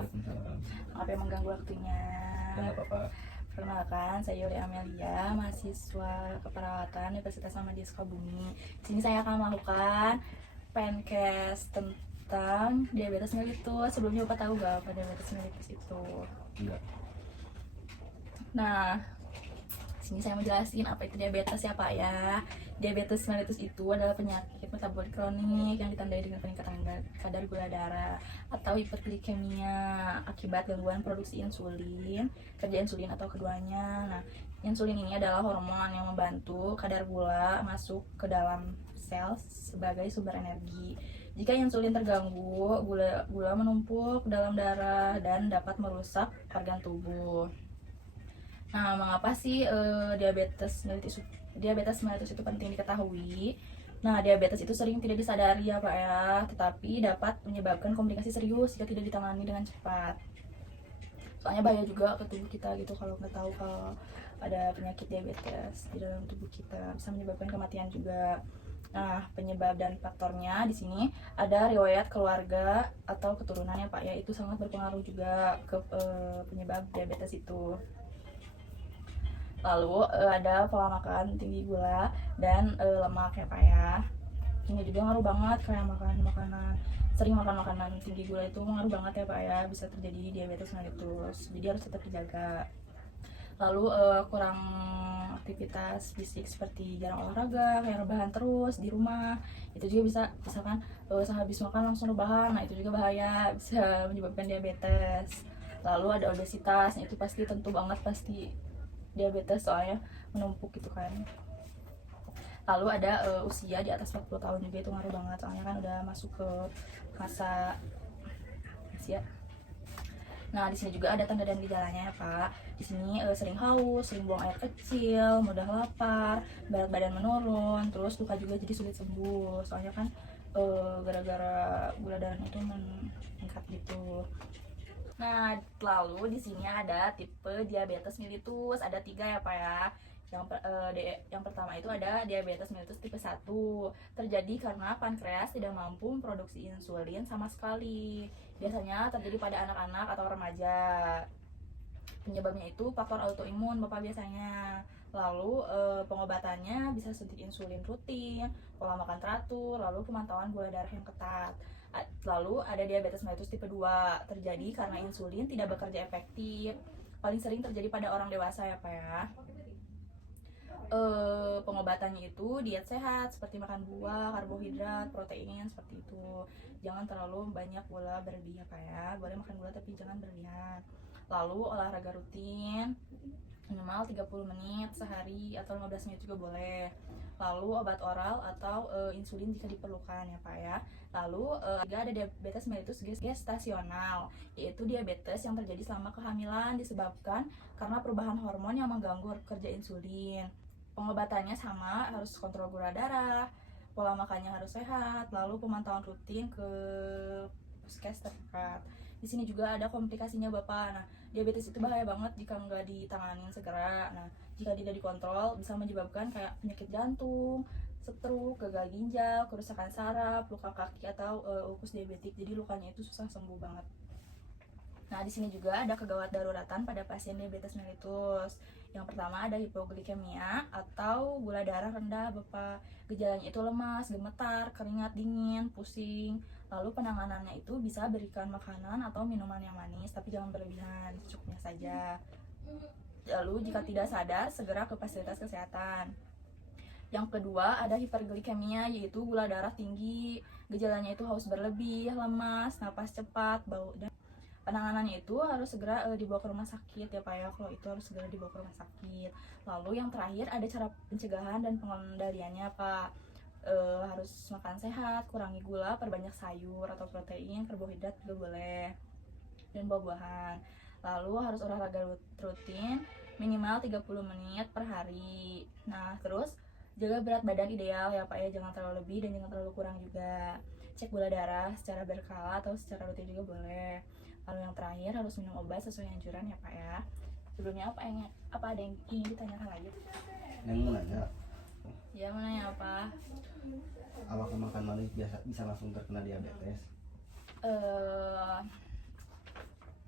Waalaikumsalam. Maaf ya mengganggu waktunya. Ya nggak apa-apa. Perkenalkan, saya Yuli Amelia, mahasiswa keperawatan Universitas Muhammadiyah Sukabumi. Di sini saya akan melakukan pencast tentang diabetes mellitus. Sebelumnya Bapak tahu gak apa diabetes mellitus itu? Enggak. Nah, sini saya mau jelasin apa itu diabetes ya Pak ya. Diabetes mellitus itu adalah penyakit metabolik kronik yang ditandai dengan peningkatan kadar gula darah atau hiperglikemia akibat gangguan produksi insulin, kerja insulin atau keduanya. Nah, insulin ini adalah hormon yang membantu kadar gula masuk ke dalam sel sebagai sumber energi. Jika insulin terganggu, gula menumpuk dalam darah dan dapat merusak organ tubuh. Nah, mengapa sih diabetes mellitus itu penting diketahui? Nah, diabetes itu sering tidak disadari ya Pak ya, tetapi dapat menyebabkan komplikasi serius jika tidak ditangani dengan cepat. Soalnya bahaya juga ke tubuh kita gitu kalau nggak tahu kalau ada penyakit diabetes di dalam tubuh kita, bisa menyebabkan kematian juga. Nah, penyebab dan faktornya di sini ada riwayat keluarga atau keturunan ya Pak ya, itu sangat berpengaruh juga ke penyebab diabetes itu. Lalu ada pola makan tinggi gula dan lemak ya Pak ya. Ini juga ngaruh banget, kayak sering makan makanan tinggi gula itu ngaruh banget ya Pak ya, bisa terjadi diabetes mellitus. Jadi harus tetap dijaga. Lalu kurang aktivitas fisik seperti jarang olahraga, kayak rebahan terus di rumah, itu juga bisa, misalkan sehabis makan langsung rebahan, nah itu juga bahaya, bisa menyebabkan diabetes. Lalu ada obesitas, itu pasti tentu banget pasti diabetes soalnya menumpuk gitu kan. Lalu ada usia di atas 40 tahun juga, itu ngaruh banget soalnya kan udah masuk ke masa usia. Nah, di sini juga ada tanda dan gejalanya ya Pak. Di sini sering haus, sering buang air kecil, mudah lapar, berat badan menurun, terus luka juga jadi sulit sembuh. Soalnya kan gara-gara gula darahnya itu meningkat gitu. Nah, lalu di sini ada tipe diabetes mellitus, ada 3 ya Pak ya. Yang pertama itu ada diabetes mellitus tipe 1, terjadi karena pankreas tidak mampu memproduksi insulin sama sekali. Biasanya terjadi pada anak-anak atau remaja. Penyebabnya itu faktor autoimun Bapak biasanya. Lalu pengobatannya bisa suntik insulin rutin, pola makan teratur, lalu pemantauan gula darah yang ketat. Lalu ada diabetes mellitus tipe 2, terjadi karena insulin tidak bekerja efektif. Paling sering terjadi pada orang dewasa ya Pak ya. Pengobatannya itu diet sehat seperti makan buah, karbohidrat, protein seperti itu. Jangan terlalu banyak gula berlebih ya Pak ya. Boleh makan gula tapi jangan berlebihan. Lalu olahraga rutin minimal 30 menit sehari atau 15 menit juga boleh. Lalu obat oral atau insulin jika diperlukan ya Pak ya. Lalu ada diabetes mellitus gestasional, yaitu diabetes yang terjadi selama kehamilan disebabkan karena perubahan hormon yang mengganggu kerja insulin. Pengobatannya sama, harus kontrol gula darah, pola makannya harus sehat, lalu pemantauan rutin ke puskes terdekat. Di sini juga ada komplikasinya Bapak. Nah, diabetes itu bahaya banget jika nggak ditanganin segera. Nah, jika tidak dikontrol bisa menyebabkan kayak penyakit jantung, stroke, gagal ginjal, kerusakan saraf, luka kaki atau ulkus diabetik. Jadi lukanya itu susah sembuh banget. Nah, di sini juga ada kegawat daruratan pada pasien diabetes mellitus. Yang pertama ada hipoglikemia atau gula darah rendah Bapak. Gejalanya itu lemas, gemetar, keringat dingin, pusing. Lalu penanganannya itu bisa berikan makanan atau minuman yang manis, tapi jangan berlebihan, secukupnya saja. Lalu jika tidak sadar, segera ke fasilitas kesehatan. Yang kedua ada hiperglikemia, yaitu gula darah tinggi. Gejalanya itu haus berlebih, lemas, napas cepat, bau dan penanganannya itu harus segera dibawa ke rumah sakit ya Pak ya. Kalau itu harus segera dibawa ke rumah sakit. Lalu yang terakhir ada cara pencegahan dan pengendaliannya Pak. Harus makan sehat, kurangi gula, perbanyak sayur atau protein, karbohidrat juga boleh, dan buah-buahan. Lalu harus olahraga rutin minimal 30 menit per hari. Nah, terus jaga berat badan ideal ya Pak ya, jangan terlalu lebih dan jangan terlalu kurang juga. Cek gula darah secara berkala atau secara rutin juga boleh. Lalu yang terakhir harus minum obat sesuai anjuran ya Pak ya. Sebelumnya apa ada yang ingin ditanyakan lagi? Yang mau nanya, Ya, mau nanya apa? apakah makan manis bisa langsung terkena diabetes?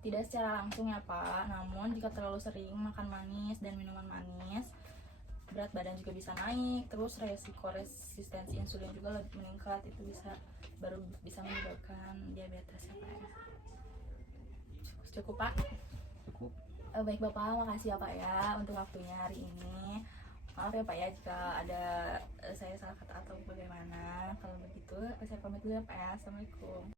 Tidak secara langsung ya Pak, namun jika terlalu sering makan manis dan minuman manis, berat badan juga bisa naik, terus resiko resistensi insulin juga lebih meningkat, itu bisa menyebabkan diabetes ya Pak ya. Cukup Pak? Cukup. Baik Bapak, makasih ya Pak ya untuk waktunya hari ini. Maaf ya Pak ya jika ada saya salah kata atau bagaimana. Kalau begitu saya pamit dulu ya Pak ya. Assalamualaikum.